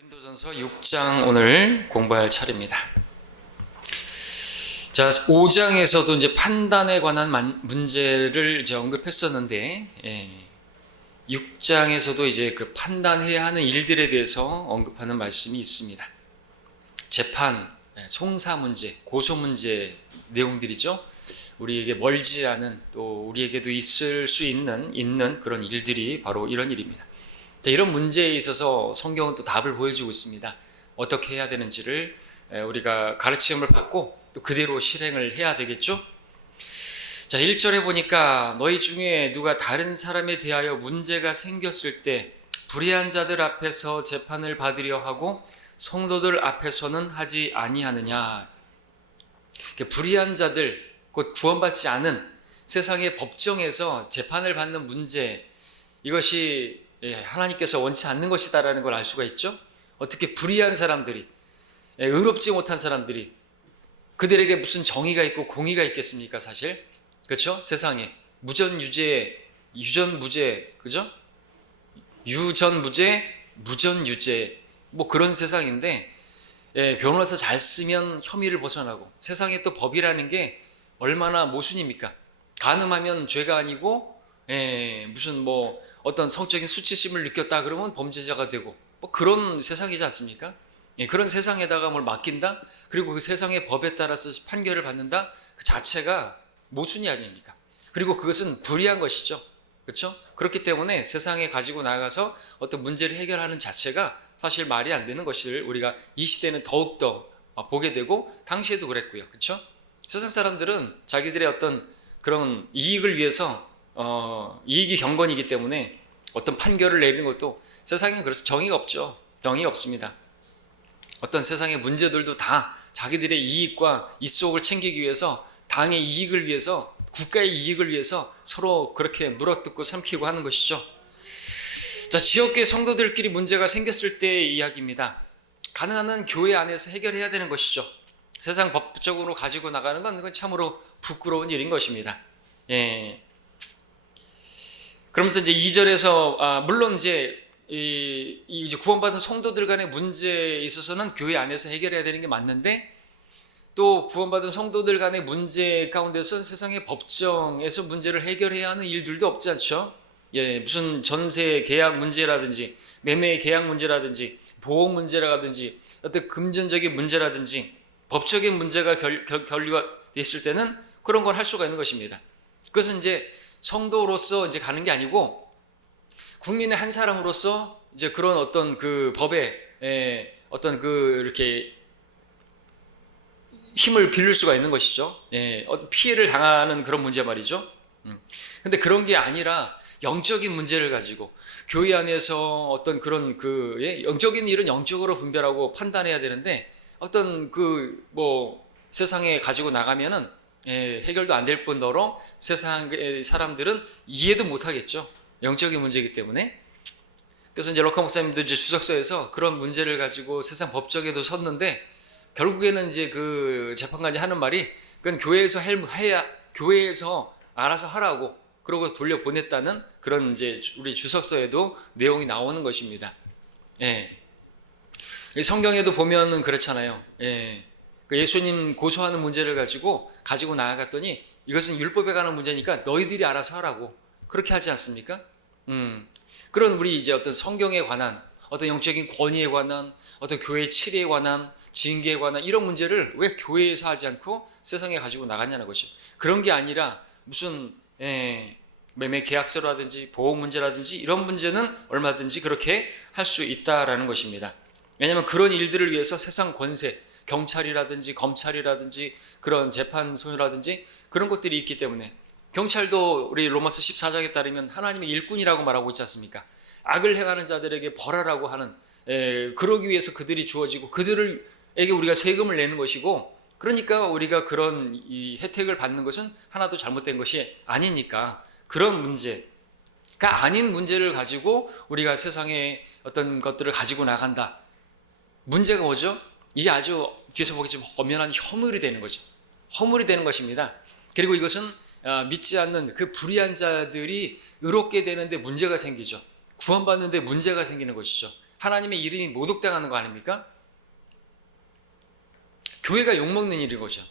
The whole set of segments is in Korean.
고린도전서 6장 오늘 공부할 차례입니다. 자, 5장에서도 이제 판단에 관한 문제를 이제 언급했었는데, 6장에서도 이제 그 판단해야 하는 일들에 대해서 언급하는 말씀이 있습니다. 재판, 송사 문제, 고소 문제 내용들이죠. 우리에게 멀지 않은, 또 우리에게도 있을 수 있는 그런 일들이 바로 이런 일입니다. 자, 이런 문제에 있어서 성경은 또 답을 보여주고 있습니다. 어떻게 해야 되는지를 우리가 가르침을 받고 또 그대로 실행을 해야 되겠죠. 자, 1절에 보니까 너희 중에 누가 다른 사람에 대하여 문제가 생겼을 때 불의한 자들 앞에서 재판을 받으려 하고 성도들 앞에서는 하지 아니하느냐. 불의한 자들, 곧 구원받지 않은 세상의 법정에서 재판을 받는 문제, 이것이 하나님께서 원치 않는 것이다라는 걸 알 수가 있죠. 어떻게 불의한 사람들이, 의롭지 못한 사람들이, 그들에게 무슨 정의가 있고 공의가 있겠습니까? 사실 그렇죠? 세상에 무전유죄, 유전무죄, 그죠? 유전무죄, 무전유죄, 뭐 그런 세상인데, 변호사 잘 쓰면 혐의를 벗어나고, 세상에 또 법이라는 게 얼마나 모순입니까? 간음하면 죄가 아니고, 무슨 뭐 어떤 성적인 수치심을 느꼈다 그러면 범죄자가 되고, 뭐 그런 세상이지 않습니까? 그런 세상에다가 뭘 맡긴다? 그리고 그 세상의 법에 따라서 판결을 받는다? 그 자체가 모순이 아닙니까? 그리고 그것은 불의한 것이죠. 그렇죠? 그렇기 때문에 세상에 가지고 나가서 어떤 문제를 해결하는 자체가 사실 말이 안 되는 것을 우리가 이 시대는 더욱더 보게 되고, 당시에도 그랬고요. 그렇죠? 세상 사람들은 자기들의 어떤 그런 이익을 위해서 이익이 경건이기 때문에 어떤 판결을 내리는 것도, 세상에 그래서 정의가 없죠. 정의가 없습니다. 어떤 세상의 문제들도 다 자기들의 이익과 이속을 챙기기 위해서, 당의 이익을 위해서, 국가의 이익을 위해서 서로 그렇게 물어뜯고 삼키고 하는 것이죠. 자, 지역계 성도들끼리 문제가 생겼을 때의 이야기입니다. 가능한 한 교회 안에서 해결해야 되는 것이죠. 세상 법적으로 가지고 나가는 건 그건 참으로 부끄러운 일인 것입니다. 그러면서 이제 2절에서 물론 이제 이제 구원받은 성도들 간의 문제에 있어서는 교회 안에서 해결해야 되는 게 맞는데, 또 구원받은 성도들 간의 문제 가운데서는 세상의 법정에서 문제를 해결해야 하는 일들도 없지 않죠. 무슨 전세 계약 문제라든지, 매매 계약 문제라든지, 보험 문제라든지, 어떤 금전적인 문제라든지, 법적인 문제가 결류가 됐을 때는 그런 걸 할 수가 있는 것입니다. 그것은 이제 성도로서 이제 가는 게 아니고, 국민의 한 사람으로서 이제 그런 어떤 그 법에 어떤 그 이렇게 힘을 빌릴 수가 있는 것이죠. 피해를 당하는 그런 문제 말이죠. 근데 그런 게 아니라 영적인 문제를 가지고 교회 안에서 어떤 그런 영적인 일은 영적으로 분별하고 판단해야 되는데, 어떤 뭐 세상에 가지고 나가면은 해결도 안 될 뿐더러 세상의 사람들은 이해도 못 하겠죠. 영적인 문제이기 때문에. 그래서 이제 럭커 목사님도 이제 주석서에서 그런 문제를 가지고 세상 법정에도 섰는데, 결국에는 이제 그 재판관이 하는 말이, 그건 교회에서 알아서 하라고 그러고 돌려보냈다는 그런 이제 우리 주석서에도 내용이 나오는 것입니다. 성경에도 보면은 그렇잖아요. 예수님 고소하는 문제를 가지고 나아갔더니, 이것은 율법에 관한 문제니까 너희들이 알아서 하라고 그렇게 하지 않습니까? 그런 우리 이제 어떤 성경에 관한, 어떤 영적인 권위에 관한, 어떤 교회의 치리에 관한, 징계에 관한 이런 문제를 왜 교회에서 하지 않고 세상에 가지고 나갔냐는 것이죠. 그런 게 아니라 무슨 매매 계약서라든지 보험 문제라든지 이런 문제는 얼마든지 그렇게 할 수 있다라는 것입니다. 왜냐하면 그런 일들을 위해서 세상 권세, 경찰이라든지 검찰이라든지 그런 재판소라든지 그런 것들이 있기 때문에, 경찰도 우리 로마서 14장에 따르면 하나님의 일꾼이라고 말하고 있지 않습니까? 악을 행하는 자들에게 벌하라고 하는, 그러기 위해서 그들이 주어지고 그들에게 우리가 세금을 내는 것이고, 그러니까 우리가 그런 이 혜택을 받는 것은 하나도 잘못된 것이 아니니까, 그런 문제가 아닌 문제를 가지고 우리가 세상에 어떤 것들을 가지고 나간다. 문제가 뭐죠? 이게 아주 뒤에서 보기 좀 엄연한 허물이 되는 거죠. 허물이 되는 것입니다. 그리고 이것은 믿지 않는 그 불의한 자들이 의롭게 되는데 문제가 생기죠. 구원받는데 문제가 생기는 것이죠. 하나님의 이름이 모독당하는 거 아닙니까? 교회가 욕먹는 일인 거죠.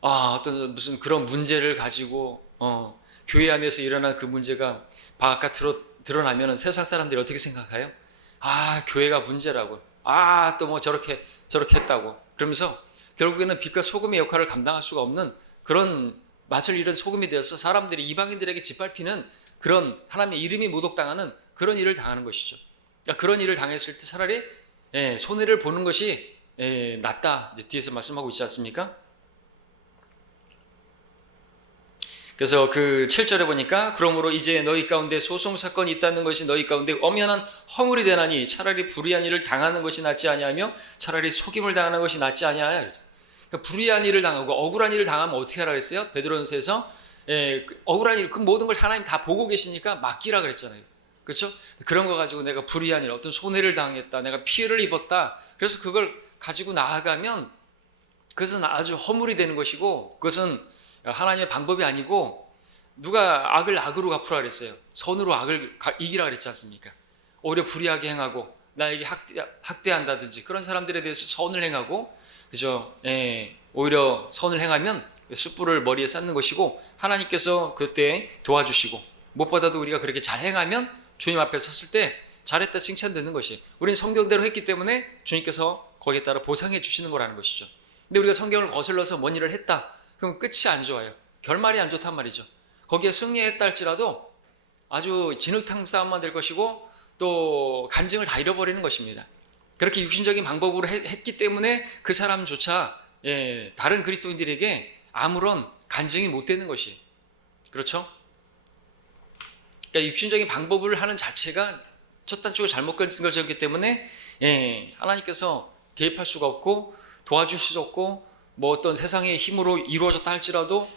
어떤 무슨 그런 문제를 가지고 교회 안에서 일어난 그 문제가 바깥으로 드러나면 세상 사람들이 어떻게 생각해요? 교회가 문제라고. 또 뭐 저렇게 했다고. 그러면서 결국에는 빛과 소금의 역할을 감당할 수가 없는 그런 맛을 잃은 소금이 되어서 사람들이 이방인들에게 짓밟히는 그런 하나님의 이름이 모독당하는 그런 일을 당하는 것이죠. 그러니까 그런 일을 당했을 때 차라리 손해를 보는 것이 낫다. 이제 뒤에서 말씀하고 있지 않습니까? 그래서 그 7절에 보니까 그러므로 이제 너희 가운데 소송 사건이 있다는 것이 너희 가운데 엄연한 허물이 되나니 차라리 불의한 일을 당하는 것이 낫지 아니하며 차라리 속임을 당하는 것이 낫지 아니하냐. 그러니까 불의한 일을 당하고 억울한 일을 당하면 어떻게 하라 그랬어요? 베드로전서에서 억울한 일, 그 모든 걸 하나님 다 보고 계시니까 맡기라 그랬잖아요. 그렇죠? 그런 거 가지고 내가 불의한 일, 어떤 손해를 당했다, 내가 피해를 입었다. 그래서 그걸 가지고 나아가면 그것은 아주 허물이 되는 것이고 그것은 하나님의 방법이 아니고 누가 악을 악으로 갚으라 그랬어요. 선으로 악을 이기라 그랬지 않습니까? 오히려 불의하게 행하고 나에게 학대한다든지 그런 사람들에 대해서 선을 행하고 그죠? 오히려 선을 행하면 숯불을 머리에 쌓는 것이고 하나님께서 그때 도와주시고 무엇보다도 우리가 그렇게 잘 행하면 주님 앞에 섰을 때 잘했다 칭찬 듣는 것이 우리는 성경대로 했기 때문에 주님께서 거기에 따라 보상해 주시는 거라는 것이죠. 근데 우리가 성경을 거슬러서 뭔 일을 했다 그럼 끝이 안 좋아요. 결말이 안 좋단 말이죠. 거기에 승리했다 할지라도 아주 진흙탕 싸움만 될 것이고 또 간증을 다 잃어버리는 것입니다. 그렇게 육신적인 방법으로 했기 때문에 그 사람조차 다른 그리스도인들에게 아무런 간증이 못 되는 것이 그렇죠? 그러니까 육신적인 방법을 하는 자체가 첫 단추가 잘못 걸린 것이기 때문에 하나님께서 개입할 수가 없고 도와줄 수 없고 뭐 어떤 세상의 힘으로 이루어졌다 할지라도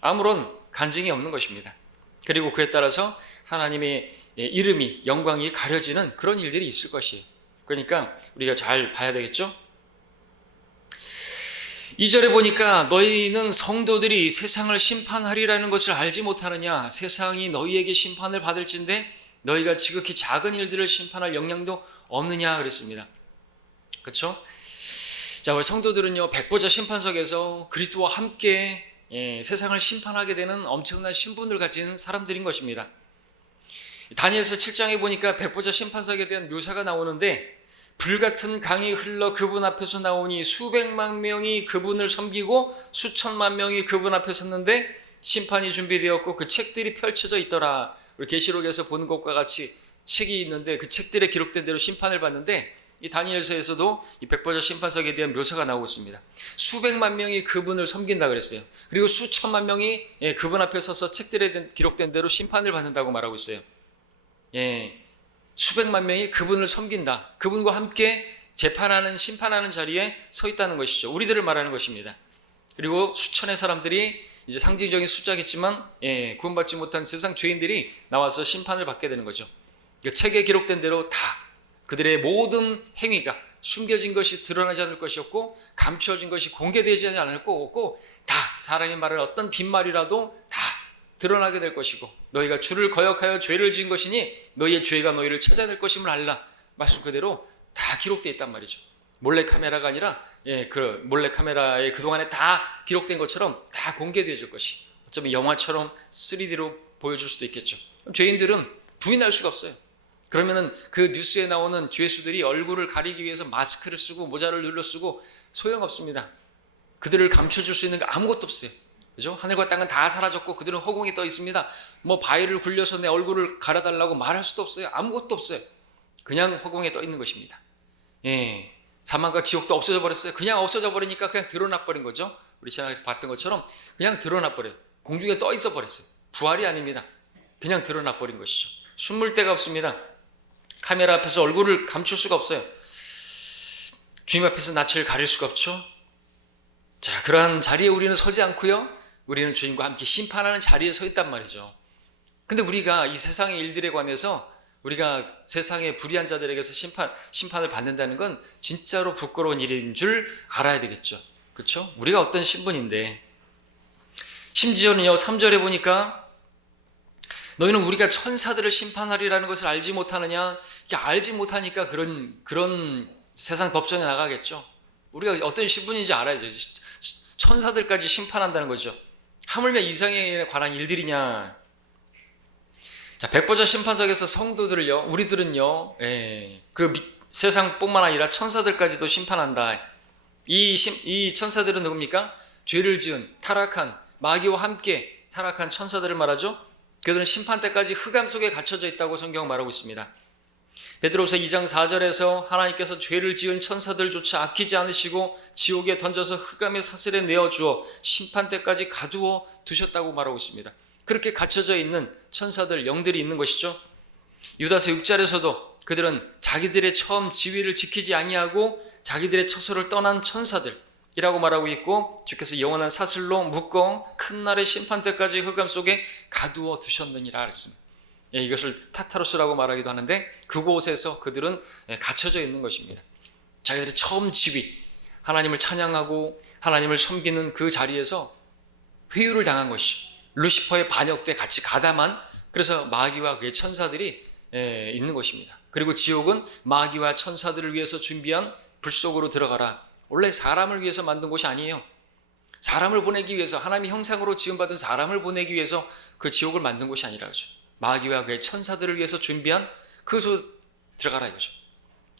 아무런 간증이 없는 것입니다. 그리고 그에 따라서 하나님의 이름이 영광이 가려지는 그런 일들이 있을 것이에요. 그러니까 우리가 잘 봐야 되겠죠? 2절에 보니까 너희는 성도들이 세상을 심판하리라는 것을 알지 못하느냐 세상이 너희에게 심판을 받을진데 너희가 지극히 작은 일들을 심판할 역량도 없느냐 그랬습니다. 그렇죠? 자, 우리 성도들은요 백보자 심판석에서 그리스도와 함께 세상을 심판하게 되는 엄청난 신분을 가진 사람들인 것입니다. 다니엘서 7장에 보니까 백보자 심판석에 대한 묘사가 나오는데 불같은 강이 흘러 그분 앞에서 나오니 수백만 명이 그분을 섬기고 수천만 명이 그분 앞에 섰는데 심판이 준비되었고 그 책들이 펼쳐져 있더라. 우리 계시록에서 보는 것과 같이 책이 있는데 그 책들에 기록된 대로 심판을 받는데 이 다니엘서에서도 이 백보자 심판석에 대한 묘사가 나오고 있습니다. 수백만 명이 그분을 섬긴다 그랬어요. 그리고 수천만 명이 그분 앞에 서서 책들에 기록된 대로 심판을 받는다고 말하고 있어요. 수백만 명이 그분을 섬긴다. 그분과 함께 재판하는 심판하는 자리에 서 있다는 것이죠. 우리들을 말하는 것입니다. 그리고 수천의 사람들이 이제 상징적인 숫자겠지만 구원받지 못한 세상 죄인들이 나와서 심판을 받게 되는 거죠. 책에 기록된 대로 다 그들의 모든 행위가 숨겨진 것이 드러나지 않을 것이었고 감추어진 것이 공개되지 않을 거고 다 사람이 말하는 어떤 빈말이라도 다 드러나게 될 것이고 너희가 주를 거역하여 죄를 지은 것이니 너희의 죄가 너희를 찾아낼 것임을 알라. 말씀 그대로 다 기록되어 있단 말이죠. 몰래카메라가 아니라 그 몰래카메라에 그동안에 다 기록된 것처럼 다 공개되어질 것이 어쩌면 영화처럼 3D로 보여줄 수도 있겠죠. 죄인들은 부인할 수가 없어요. 그러면은 그 뉴스에 나오는 죄수들이 얼굴을 가리기 위해서 마스크를 쓰고 모자를 눌러 쓰고 소용없습니다. 그들을 감춰줄 수 있는 게 아무것도 없어요. 그죠? 하늘과 땅은 다 사라졌고 그들은 허공에 떠 있습니다. 뭐 바위를 굴려서 내 얼굴을 갈아달라고 말할 수도 없어요. 아무것도 없어요. 그냥 허공에 떠 있는 것입니다. 사망과 지옥도 없어져 버렸어요. 그냥 없어져 버리니까 그냥 드러나 버린 거죠. 우리 지난번에 봤던 것처럼 그냥 드러나 버려요. 공중에 떠 있어 버렸어요. 부활이 아닙니다. 그냥 드러나 버린 것이죠. 숨을 데가 없습니다. 카메라 앞에서 얼굴을 감출 수가 없어요. 주님 앞에서 낯을 가릴 수가 없죠. 자, 그러한 자리에 우리는 서지 않고요. 우리는 주님과 함께 심판하는 자리에 서 있단 말이죠. 근데 우리가 이 세상의 일들에 관해서 우리가 세상의 불의한 자들에게서 심판을 받는다는 건 진짜로 부끄러운 일인 줄 알아야 되겠죠. 그렇죠? 우리가 어떤 신분인데 심지어는요 3절에 보니까 너희는 우리가 천사들을 심판하리라는 것을 알지 못하느냐? 이게 알지 못하니까 그런 세상 법정에 나가겠죠. 우리가 어떤 신분인지 알아야죠. 천사들까지 심판한다는 거죠. 하물며 이상에 관한 일들이냐? 자, 백보자 심판석에서 성도들을요, 우리들은요, 그 세상뿐만 아니라 천사들까지도 심판한다. 이 천사들은 누굽니까? 죄를 지은 타락한 마귀와 함께 타락한 천사들을 말하죠. 그들은 심판 때까지 흑암 속에 갇혀져 있다고 성경은 말하고 있습니다. 베드로후서 2장 4절에서 하나님께서 죄를 지은 천사들조차 아끼지 않으시고 지옥에 던져서 흑암의 사슬에 내어주어 심판 때까지 가두어 두셨다고 말하고 있습니다. 그렇게 갇혀져 있는 천사들, 영들이 있는 것이죠. 유다서 6절에서도 그들은 자기들의 처음 지위를 지키지 아니하고 자기들의 처소를 떠난 천사들이라고 말하고 있고, 주께서 영원한 사슬로 묶어 큰 날의 심판 때까지 흑암 속에 가두어 두셨느니라 그랬습니다. 이것을 타타로스라고 말하기도 하는데, 그곳에서 그들은 갇혀져 있는 것입니다. 자기들의 처음 지위, 하나님을 찬양하고 하나님을 섬기는 그 자리에서 회유를 당한 것이, 루시퍼의 반역 때 같이 가담한, 그래서 마귀와 그의 천사들이 있는 것입니다. 그리고 지옥은 마귀와 천사들을 위해서 준비한 불 속으로 들어가라. 원래 사람을 위해서 만든 곳이 아니에요. 사람을 보내기 위해서, 하나님의 형상으로 지음받은 사람을 보내기 위해서 그 지옥을 만든 곳이 아니라 그죠. 마귀와 그의 천사들을 위해서 준비한 그곳으로 들어가라 이거죠.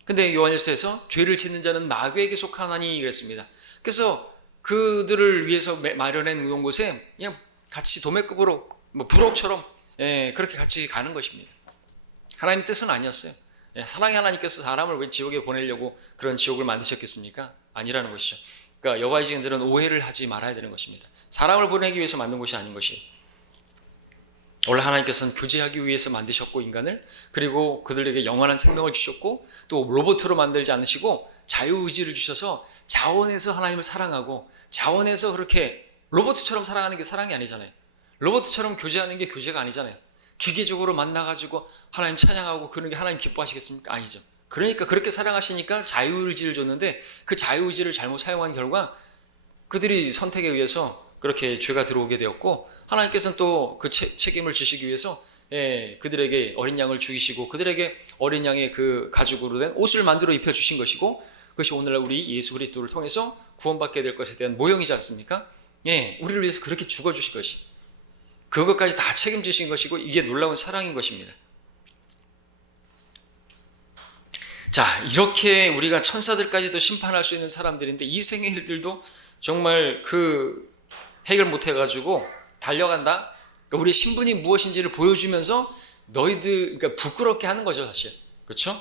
근데 요한일서에서 죄를 짓는 자는 마귀에게 속하나니 그랬습니다. 그래서 그들을 위해서 마련해 놓은 곳에 그냥 같이 도매급으로 부록처럼 그렇게 같이 가는 것입니다. 하나님의 뜻은 아니었어요. 사랑의 하나님께서 사람을 왜 지옥에 보내려고 그런 지옥을 만드셨겠습니까? 아니라는 것이죠. 그러니까 여호와의 증인들은 오해를 하지 말아야 되는 것입니다. 사람을 보내기 위해서 만든 곳이 아닌 것이에요. 원래 하나님께서는 교제하기 위해서 만드셨고 인간을, 그리고 그들에게 영원한 생명을 주셨고, 또 로봇으로 만들지 않으시고 자유의지를 주셔서 자원에서 하나님을 사랑하고, 자원에서 그렇게 로봇처럼 사랑하는 게 사랑이 아니잖아요. 로봇처럼 교제하는 게 교제가 아니잖아요. 기계적으로 만나가지고 하나님 찬양하고 그런 게 하나님 기뻐하시겠습니까? 아니죠. 그러니까 그렇게 사랑하시니까 자유의지를 줬는데, 그 자유의지를 잘못 사용한 결과 그들이 선택에 의해서 그렇게 죄가 들어오게 되었고, 하나님께서는 또 그 책임을 지시기 위해서 그들에게 어린 양을 죽이시고, 그들에게 어린 양의 그 가죽으로 된 옷을 만들어 입혀주신 것이고, 그것이 오늘날 우리 예수 그리스도를 통해서 구원받게 될 것에 대한 모형이지 않습니까? 우리를 위해서 그렇게 죽어주신 것이, 그것까지 다 책임지신 것이고, 이게 놀라운 사랑인 것입니다. 자, 이렇게 우리가 천사들까지도 심판할 수 있는 사람들인데, 이 생의 일들도 정말 해결 못 해가지고 달려간다. 그러니까 우리의 신분이 무엇인지를 보여주면서 너희들, 그러니까 부끄럽게 하는 거죠, 사실. 그렇죠?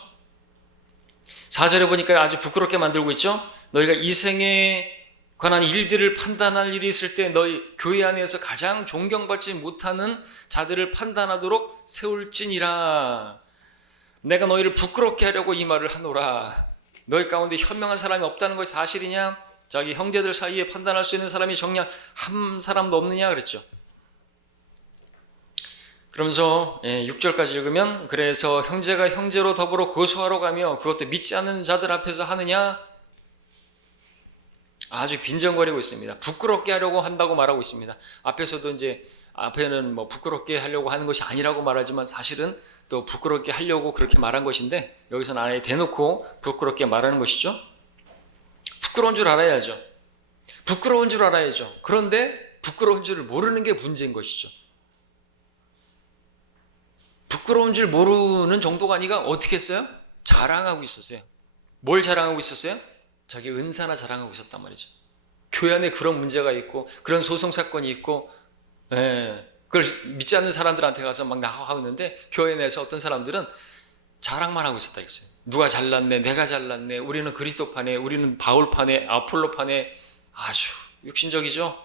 4절에 보니까 아주 부끄럽게 만들고 있죠. 너희가 이 생에 관한 일들을 판단할 일이 있을 때 너희 교회 안에서 가장 존경받지 못하는 자들을 판단하도록 세울지니라. 내가 너희를 부끄럽게 하려고 이 말을 하노라. 너희 가운데 현명한 사람이 없다는 것이 사실이냐? 자기 형제들 사이에 판단할 수 있는 사람이 정녕 한 사람도 없느냐 그랬죠. 그러면서 6절까지 읽으면, 그래서 형제가 형제로 더불어 고소하러 가며 그것도 믿지 않는 자들 앞에서 하느냐? 아주 빈정거리고 있습니다. 부끄럽게 하려고 한다고 말하고 있습니다. 앞에서도 이제 앞에는 부끄럽게 하려고 하는 것이 아니라고 말하지만, 사실은 또 부끄럽게 하려고 그렇게 말한 것인데, 여기서는 아예 대놓고 부끄럽게 말하는 것이죠. 부끄러운 줄 알아야죠. 부끄러운 줄 알아야죠. 그런데 부끄러운 줄을 모르는 게 문제인 것이죠. 부끄러운 줄 모르는 정도가 아니라 어떻게 했어요? 자랑하고 있었어요. 뭘 자랑하고 있었어요? 자기 은사나 자랑하고 있었단 말이죠. 교회 안에 그런 문제가 있고, 그런 소송사건이 있고, 그걸 믿지 않는 사람들한테 가서 막 나가고 있는데, 교회 내에서 어떤 사람들은 자랑만 하고 있었다 이거죠. 누가 잘났네, 내가 잘났네, 우리는 그리스도파네, 우리는 바울파네, 아폴로파네. 아주 육신적이죠.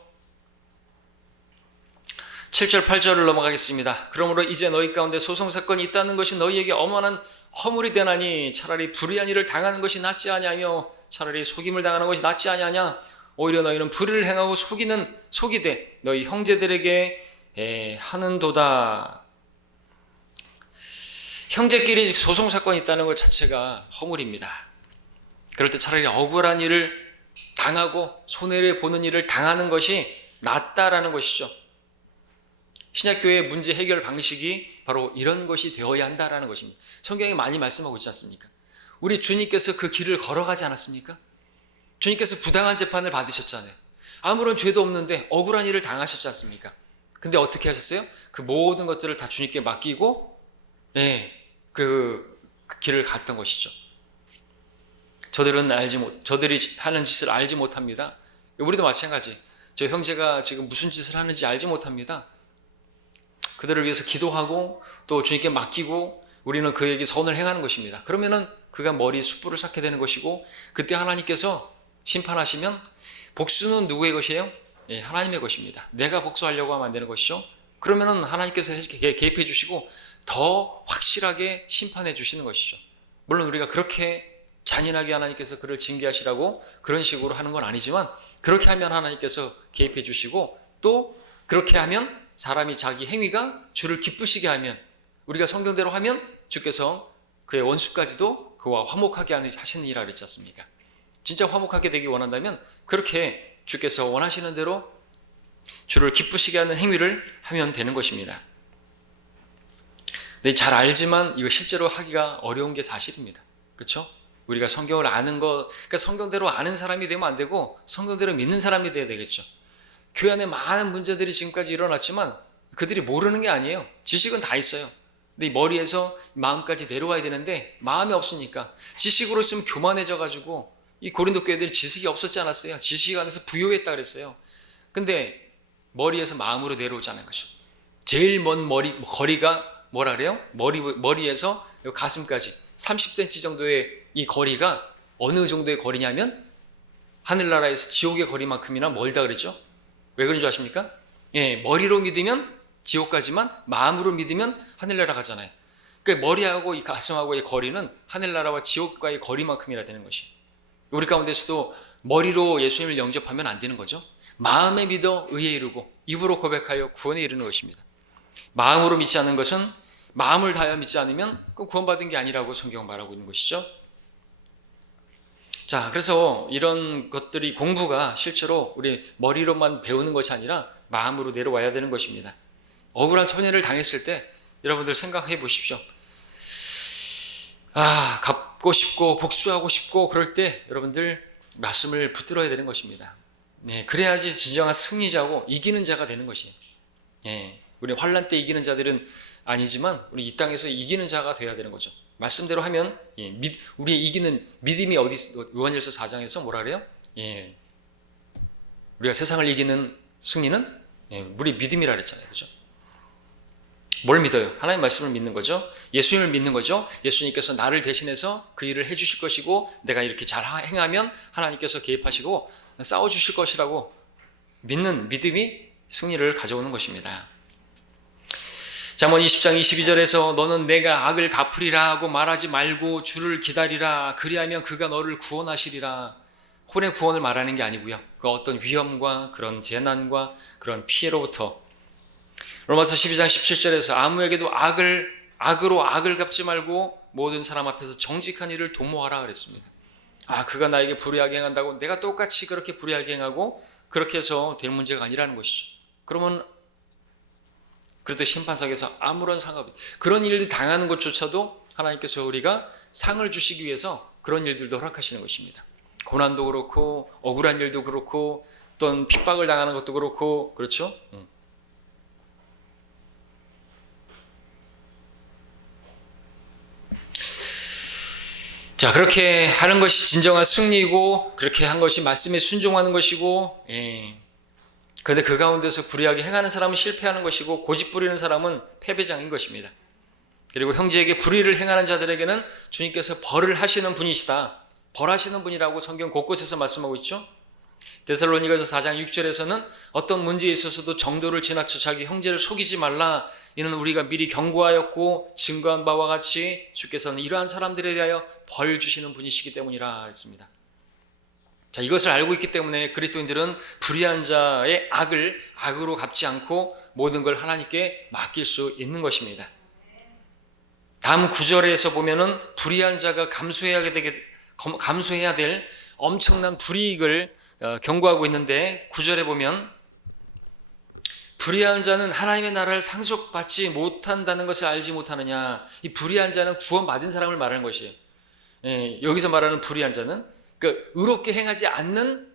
7절 8절을 넘어가겠습니다. 그러므로 이제 너희 가운데 소송사건이 있다는 것이 너희에게 어마어마한 허물이 되나니 차라리 불의한 일을 당하는 것이 낫지 아니하며 차라리 속임을 당하는 것이 낫지 아니하냐. 오히려 너희는 불의를 행하고 속이되 너희 형제들에게 하는도다. 형제끼리 소송사건이 있다는 것 자체가 허물입니다. 그럴 때 차라리 억울한 일을 당하고 손해를 보는 일을 당하는 것이 낫다라는 것이죠. 신약교회의 문제 해결 방식이 바로 이런 것이 되어야 한다라는 것입니다. 성경에 많이 말씀하고 있지 않습니까? 우리 주님께서 그 길을 걸어가지 않았습니까? 주님께서 부당한 재판을 받으셨잖아요. 아무런 죄도 없는데 억울한 일을 당하셨지 않습니까? 근데 어떻게 하셨어요? 그 모든 것들을 다 주님께 맡기고 그 길을 갔던 것이죠. 저들이 하는 짓을 알지 못합니다. 우리도 마찬가지. 저 형제가 지금 무슨 짓을 하는지 알지 못합니다. 그들을 위해서 기도하고 또 주님께 맡기고 우리는 그에게 선을 행하는 것입니다. 그러면은 그가 머리에 숯불을 쌓게 되는 것이고, 그때 하나님께서 심판하시면 복수는 누구의 것이에요? 하나님의 것입니다. 내가 복수하려고 하면 안 되는 것이죠. 그러면은 하나님께서 개입해 주시고 더 확실하게 심판해 주시는 것이죠. 물론 우리가 그렇게 잔인하게 하나님께서 그를 징계하시라고 그런 식으로 하는 건 아니지만, 그렇게 하면 하나님께서 개입해 주시고, 또 그렇게 하면 사람이 자기 행위가 주를 기쁘시게 하면, 우리가 성경대로 하면 주께서 그의 원수까지도 그와 화목하게 하시는 일이라 그랬지 않습니까? 진짜 화목하게 되기 원한다면 그렇게 주께서 원하시는 대로 주를 기쁘시게 하는 행위를 하면 되는 것입니다. 근데 잘 알지만 이거 실제로 하기가 어려운 게 사실입니다. 그렇죠? 우리가 성경을 아는 것, 그러니까 성경대로 아는 사람이 되면 안 되고 성경대로 믿는 사람이 돼야 되겠죠. 교회 안에 많은 문제들이 지금까지 일어났지만 그들이 모르는 게 아니에요. 지식은 다 있어요. 근데 이 머리에서 마음까지 내려와야 되는데 마음이 없으니까, 지식으로 있으면 교만해져 가지고, 이 고린도 교회들이 지식이 없었지 않았어요? 지식 안에서 부요했다 그랬어요. 근데 머리에서 마음으로 내려오지 않은 거죠. 제일 먼 거리가 뭐라 그래요? 머리에서 가슴까지 30cm 정도의 이 거리가 어느 정도의 거리냐면 하늘나라에서 지옥의 거리만큼이나 멀다 그랬죠. 왜 그런 줄 아십니까? 머리로 믿으면 지옥까지만, 마음으로 믿으면 하늘나라 가잖아요. 그러니까 머리하고 이 가슴하고의 거리는 하늘나라와 지옥과의 거리만큼이나 되는 것이. 우리 가운데서도 머리로 예수님을 영접하면 안 되는 거죠. 마음에 믿어 의에 이르고 입으로 고백하여 구원에 이르는 것입니다. 마음으로 믿지 않는 것은, 마음을 다하여 믿지 않으면 구원받은 게 아니라고 성경은 말하고 있는 것이죠. 자, 그래서 이런 것들이, 공부가 실제로 우리 머리로만 배우는 것이 아니라 마음으로 내려와야 되는 것입니다. 억울한 손해를 당했을 때 여러분들 생각해 보십시오. 갚고 싶고 복수하고 싶고 그럴 때 여러분들 말씀을 붙들어야 되는 것입니다. 그래야지 진정한 승리자고 이기는 자가 되는 것이에요. 우리 환난 때 이기는 자들은 아니지만 우리 이 땅에서 이기는 자가 되어야 되는 거죠. 말씀대로 하면 우리의 이기는 믿음이 어디, 요한일서 4장에서 뭐라 그래요? 우리가 세상을 이기는 승리는 우리 믿음이라 그랬잖아요. 그죠? 뭘 믿어요? 하나님 말씀을 믿는 거죠. 예수님을 믿는 거죠. 예수님께서 나를 대신해서 그 일을 해주실 것이고, 내가 이렇게 잘 행하면 하나님께서 개입하시고 싸워주실 것이라고 믿는 믿음이 승리를 가져오는 것입니다. 잠언 20장 22절에서 너는 내가 악을 갚으리라 하고 말하지 말고 주를 기다리라. 그리하면 그가 너를 구원하시리라. 혼의 구원을 말하는 게 아니고요. 그 어떤 위험과 그런 재난과 그런 피해로부터. 로마서 12장 17절에서 아무에게도 악으로 악을 갚지 말고 모든 사람 앞에서 정직한 일을 도모하라 그랬습니다. 그가 나에게 불의하게 행한다고 내가 똑같이 그렇게 불의하게 행하고 그렇게 해서 될 문제가 아니라는 것이죠. 그러면 그래도 심판석에서 아무런 상관없이 그런 일들 당하는 것조차도 하나님께서 우리가 상을 주시기 위해서 그런 일들도 허락하시는 것입니다. 고난도 그렇고 억울한 일도 그렇고 어떤 핍박을 당하는 것도 그렇고, 그렇죠? 자, 그렇게 하는 것이 진정한 승리이고, 그렇게 한 것이 말씀에 순종하는 것이고, 그런데 그 가운데서 불의하게 행하는 사람은 실패하는 것이고, 고집 부리는 사람은 패배장인 것입니다. 그리고 형제에게 불의를 행하는 자들에게는 주님께서 벌을 하시는 분이시다. 벌하시는 분이라고 성경 곳곳에서 말씀하고 있죠. 데살로니가서 4장 6절에서는 어떤 문제에 있어서도 정도를 지나쳐 자기 형제를 속이지 말라. 이는 우리가 미리 경고하였고 증거한 바와 같이 주께서는 이러한 사람들에 대하여 벌 주시는 분이시기 때문이라 했습니다. 자, 이것을 알고 있기 때문에 그리스도인들은 불의한 자의 악을 악으로 갚지 않고 모든 걸 하나님께 맡길 수 있는 것입니다. 다음 9절에서 보면은 불의한 자가 감수해야 될 엄청난 불이익을 경고하고 있는데, 9절에 보면 불의한 자는 하나님의 나라를 상속받지 못한다는 것을 알지 못하느냐. 이 불의한 자는 구원받은 사람을 말하는 것이에요. 예, 여기서 말하는 불의한 자는 그러니까 의롭게 행하지 않는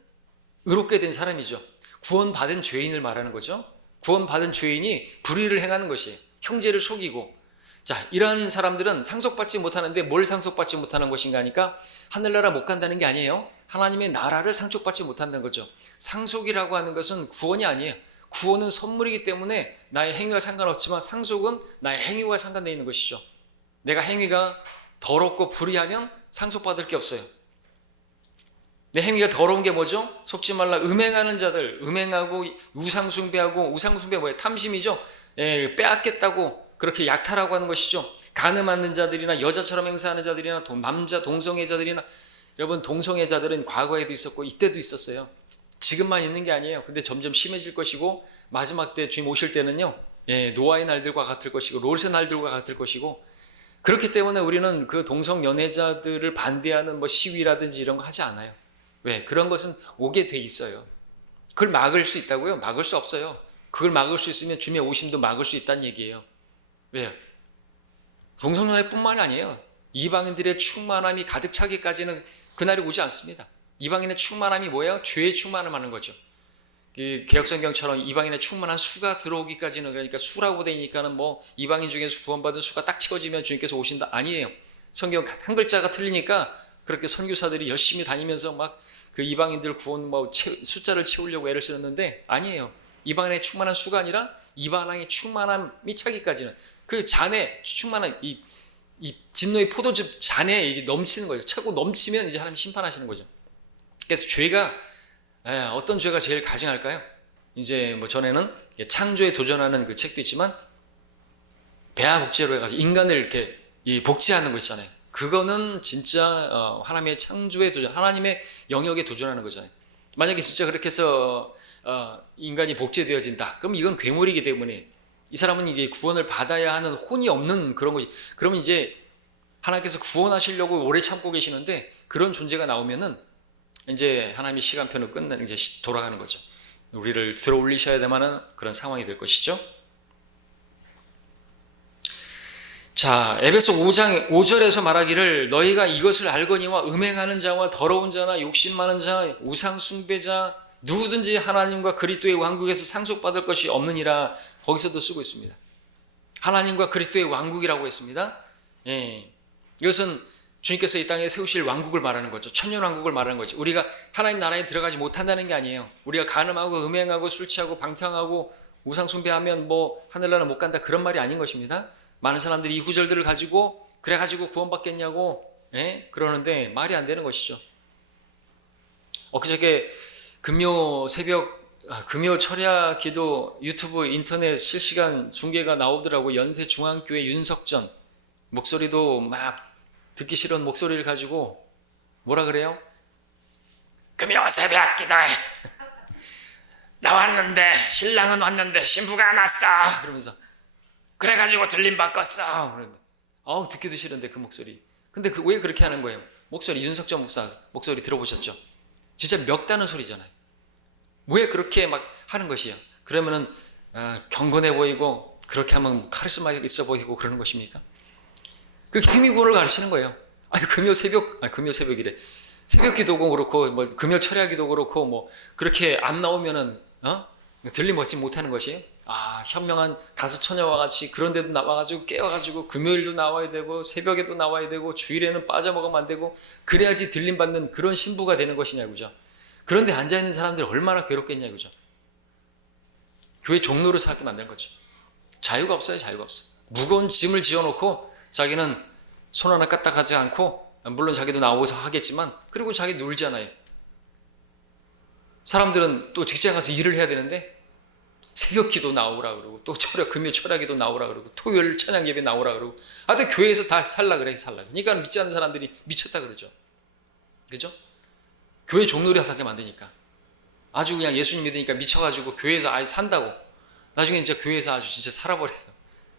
의롭게 된 사람이죠. 구원받은 죄인을 말하는 거죠. 구원받은 죄인이 불의를 행하는 것이에요. 형제를 속이고. 자, 이러한 사람들은 상속받지 못하는데 뭘 상속받지 못하는 것인가 하니까 하늘나라 못 간다는 게 아니에요. 하나님의 나라를 상속받지 못한다는 거죠. 상속이라고 하는 것은 구원이 아니에요. 구원은 선물이기 때문에 나의 행위와 상관없지만 상속은 나의 행위와 상관되어 있는 것이죠. 내가 행위가 더럽고 불의하면 상속받을 게 없어요. 내 행위가 더러운 게 뭐죠? 속지 말라 음행하는 자들, 음행하고 우상숭배하고, 우상숭배 뭐예요? 탐심이죠. 예, 빼앗겠다고 그렇게 약탈하고 하는 것이죠. 간음 않는 자들이나 여자처럼 행사하는 자들이나 남자 동성애자들이나, 여러분 동성애자들은 과거에도 있었고 이때도 있었어요. 지금만 있는 게 아니에요. 근데 점점 심해질 것이고 마지막 때 주님 오실 때는요, 예, 노아의 날들과 같을 것이고 롯의 날들과 같을 것이고, 그렇기 때문에 우리는 그 동성 연애자들을 반대하는 뭐 시위라든지 이런 거 하지 않아요. 왜? 그런 것은 오게 돼 있어요. 그걸 막을 수 있다고요? 막을 수 없어요. 그걸 막을 수 있으면 주님의 오심도 막을 수 있다는 얘기예요. 왜요? 동성연애뿐만이 아니에요. 이방인들의 충만함이 가득 차기까지는 그날이 오지 않습니다. 이방인의 충만함이 뭐예요? 죄의 충만함 하는 거죠. 개혁성경처럼 이방인의 충만한 수가 들어오기까지는, 그러니까 수라고 되니까는 뭐 이방인 중에서 구원받은 수가 딱 채워지면 주님께서 오신다, 아니에요. 성경 한 글자가 틀리니까 그렇게 선교사들이 열심히 다니면서 막 그 이방인들 구원 뭐 숫자를 채우려고 애를 쓰는데 아니에요. 이방인의 충만한 수가 아니라 이방인의 충만함이 차기까지는, 그 잔에 충만한 이 진노의 포도즙 잔에 이게 넘치는 거죠. 차고 넘치면 이제 하나님 심판하시는 거죠. 그래서 죄가, 어떤 죄가 제일 가증할까요? 이제 뭐 전에는 창조에 도전하는 그 책도 있지만 배아복제로 해가지고 인간을 이렇게 복제하는 거 있잖아요. 그거는 진짜 하나님의 창조에 도전, 하나님의 영역에 도전하는 거잖아요. 만약에 진짜 그렇게 해서 인간이 복제되어진다, 그럼 이건 괴물이기 때문에 이 사람은 이게 구원을 받아야 하는 혼이 없는 그런 거지. 그러면 이제 하나님께서 구원하시려고 오래 참고 계시는데 그런 존재가 나오면은 이제 하나님의 시간표는 끝나는, 이제 돌아가는 거죠. 우리를 들어 올리셔야 되는 그런 상황이 될 것이죠. 자, 에베소 5장 5절에서 말하기를 너희가 이것을 알거니와 음행하는 자와 더러운 자나 욕심 많은 자, 우상 숭배자 누구든지 하나님과 그리스도의 왕국에서 상속받을 것이 없느니라. 거기서도 쓰고 있습니다. 하나님과 그리스도의 왕국이라고 했습니다. 예, 이것은 주님께서 이 땅에 세우실 왕국을 말하는 거죠. 천년 왕국을 말하는 거죠. 우리가 하나님 나라에 들어가지 못한다는 게 아니에요. 우리가 간음하고 음행하고 술 취하고 방탕하고 우상 숭배하면 뭐 하늘나라 못 간다, 그런 말이 아닌 것입니다. 많은 사람들이 이 구절들을 가지고 그래가지고 구원받겠냐고, 예? 그러는데 말이 안 되는 것이죠. 엊그저께 금요 철야 기도 유튜브 인터넷 실시간 중계가 나오더라고. 연세 중앙교회 윤석전 목소리도 막 듣기 싫은 목소리를 가지고 뭐라 그래요? 금요 새벽 기도에 나왔는데 신랑은 왔는데 신부가 안 왔어, 그러면서 그래가지고 들림 바꿨어. 아우, 듣기도 싫은데 그 목소리. 근데 왜 그렇게 하는 거예요? 목소리, 윤석전 목사 목소리 들어보셨죠? 진짜 멱다는 소리잖아요. 왜 그렇게 막 하는 것이에요? 그러면은 경건해 보이고 그렇게 하면 카리스마 있어 보이고 그러는 것입니까? 그 케미군을 가르치는 거예요. 아니 금요 새벽이래. 새벽 기도고 그렇고 뭐 금요 철야 기도 그렇고 뭐 그렇게 안 나오면은 들림 받지 못하는 것이에요. 현명한 다섯 처녀와 같이 그런 데도 나와가지고 깨워가지고 금요일도 나와야 되고 새벽에도 나와야 되고 주일에는 빠져먹으면 안 되고 그래야지 들림 받는 그런 신부가 되는 것이냐고죠. 그런데 앉아있는 사람들이 얼마나 괴롭겠냐고죠. 교회 종로로 사게 만드는 거죠. 자유가 없어요. 자유가 없어. 무거운 짐을 지어놓고 자기는 손 하나 까딱하지 않고, 물론 자기도 나오고서 하겠지만, 그리고 자기 놀잖아요. 사람들은 또 직장 가서 일을 해야 되는데 새벽 기도 나오라 그러고 또 금요 철야 기도 나오라 그러고 토요일 찬양 예배 나오라 그러고, 하여튼 교회에서 다 살라 그래. 그러니까 믿지 않는 사람들이 미쳤다 그러죠. 그죠? 교회 종놀이 하게 만드니까 아주 그냥 예수님 믿으니까 미쳐가지고 교회에서 아예 산다고. 나중에 진짜 교회에서 아주 진짜 살아버려요.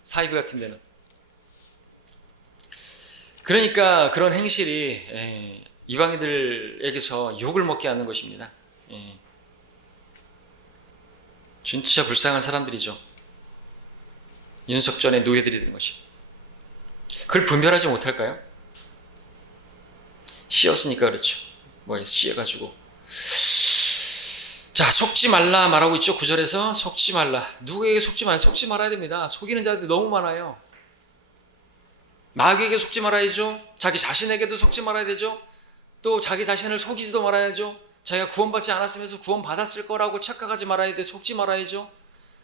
사이비 같은 데는. 그러니까 그런 행실이 이방인들에게서 욕을 먹게 하는 것입니다. 진짜 불쌍한 사람들이죠. 윤석전의 노예들이 되는 것이. 그걸 분별하지 못할까요? 씌었으니까 그렇죠. 씌어가지고. 자, 속지 말라 말하고 있죠. 9절에서 속지 말라. 누구에게 속지 말아야? 속지 말아야 됩니다. 속이는 자들이 너무 많아요. 마귀에게 속지 말아야죠. 자기 자신에게도 속지 말아야 되죠. 또 자기 자신을 속이지도 말아야죠. 자기가 구원받지 않았으면서 구원받았을 거라고 착각하지 말아야 돼. 속지 말아야죠.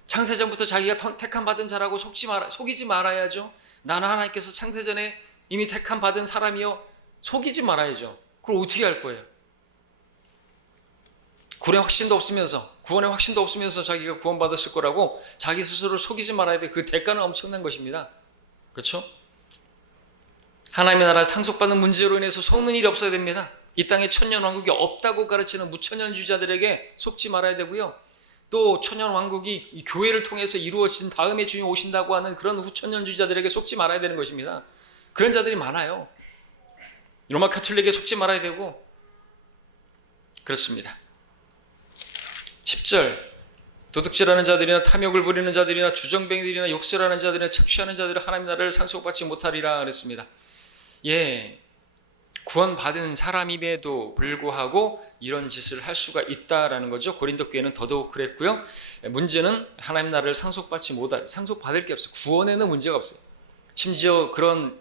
창세전부터 자기가 택함 받은 자라고 속이지 말아야죠. 나는 하나님께서 창세전에 이미 택함 받은 사람이요. 속이지 말아야죠. 그걸 어떻게 할 거예요? 구원의 확신도 없으면서, 구원의 확신도 없으면서 자기가 구원받았을 거라고 자기 스스로를 속이지 말아야 돼. 그 대가는 엄청난 것입니다. 그렇죠? 하나님의 나라 상속받는 문제로 인해서 속는 일이 없어야 됩니다. 이 땅에 천년왕국이 없다고 가르치는 무천년주의자들에게 속지 말아야 되고요. 또 천년왕국이 이 교회를 통해서 이루어진 다음에 주님 오신다고 하는 그런 후천년주의자들에게 속지 말아야 되는 것입니다. 그런 자들이 많아요. 로마 카톨릭에 속지 말아야 되고 그렇습니다. 10절 도둑질하는 자들이나 탐욕을 부리는 자들이나 주정뱅이들이나 욕설하는 자들이나 착취하는 자들은 하나님의 나라를 상속받지 못하리라 그랬습니다. 구원받은 사람임에도 불구하고 이런 짓을 할 수가 있다라는 거죠. 고린도 교회는 더더욱 그랬고요. 문제는 하나님 나라를 상속받을 게 없어요. 구원에는 문제가 없어요. 심지어 그런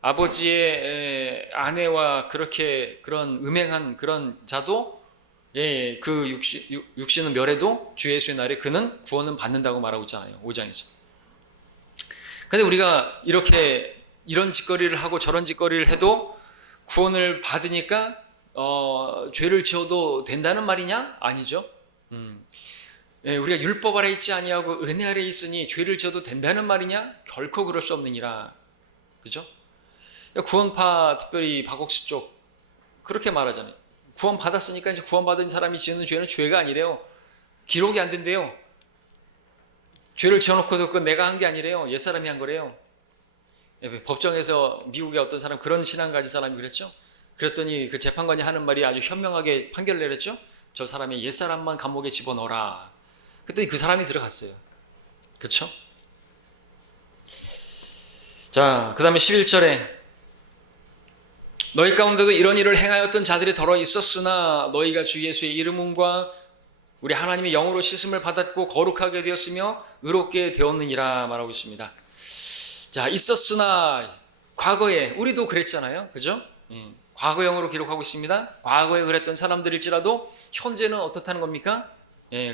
아버지의 아내와 그렇게 그런 음행한 그런 자도 그 육신은 멸해도 주 예수의 날에 그는 구원은 받는다고 말하고 있잖아요. 5장에서. 근데 우리가 이런 짓거리를 하고 저런 짓거리를 해도 구원을 받으니까 죄를 지어도 된다는 말이냐? 아니죠. 우리가 율법 아래 있지 아니하고 은혜 아래 있으니 죄를 지어도 된다는 말이냐? 결코 그럴 수 없느니라. 그죠? 구원파 특별히 박옥수 쪽 그렇게 말하잖아요. 구원 받았으니까 이제 구원받은 사람이 지는 죄는 죄가 아니래요. 기록이 안 된대요. 죄를 지어놓고도 그건 내가 한 게 아니래요. 옛사람이 한 거래요. 법정에서 미국의 어떤 사람 그런 신앙 가진 사람이 그랬죠. 그랬더니 그 재판관이 하는 말이 아주 현명하게 판결을 내렸죠. 저 사람이 옛사람만 감옥에 집어넣어라. 그랬더니 그 사람이 들어갔어요. 그렇죠? 자, 그 다음에 11절에 너희 가운데도 이런 일을 행하였던 자들이 더러 있었으나 너희가 주 예수의 이름과 우리 하나님의 영으로 씻음을 받았고 거룩하게 되었으며 의롭게 되었느니라 말하고 있습니다. 자, 있었으나 과거에 우리도 그랬잖아요. 그죠? 과거형으로 기록하고 있습니다. 과거에 그랬던 사람들일지라도 현재는 어떻다는 겁니까?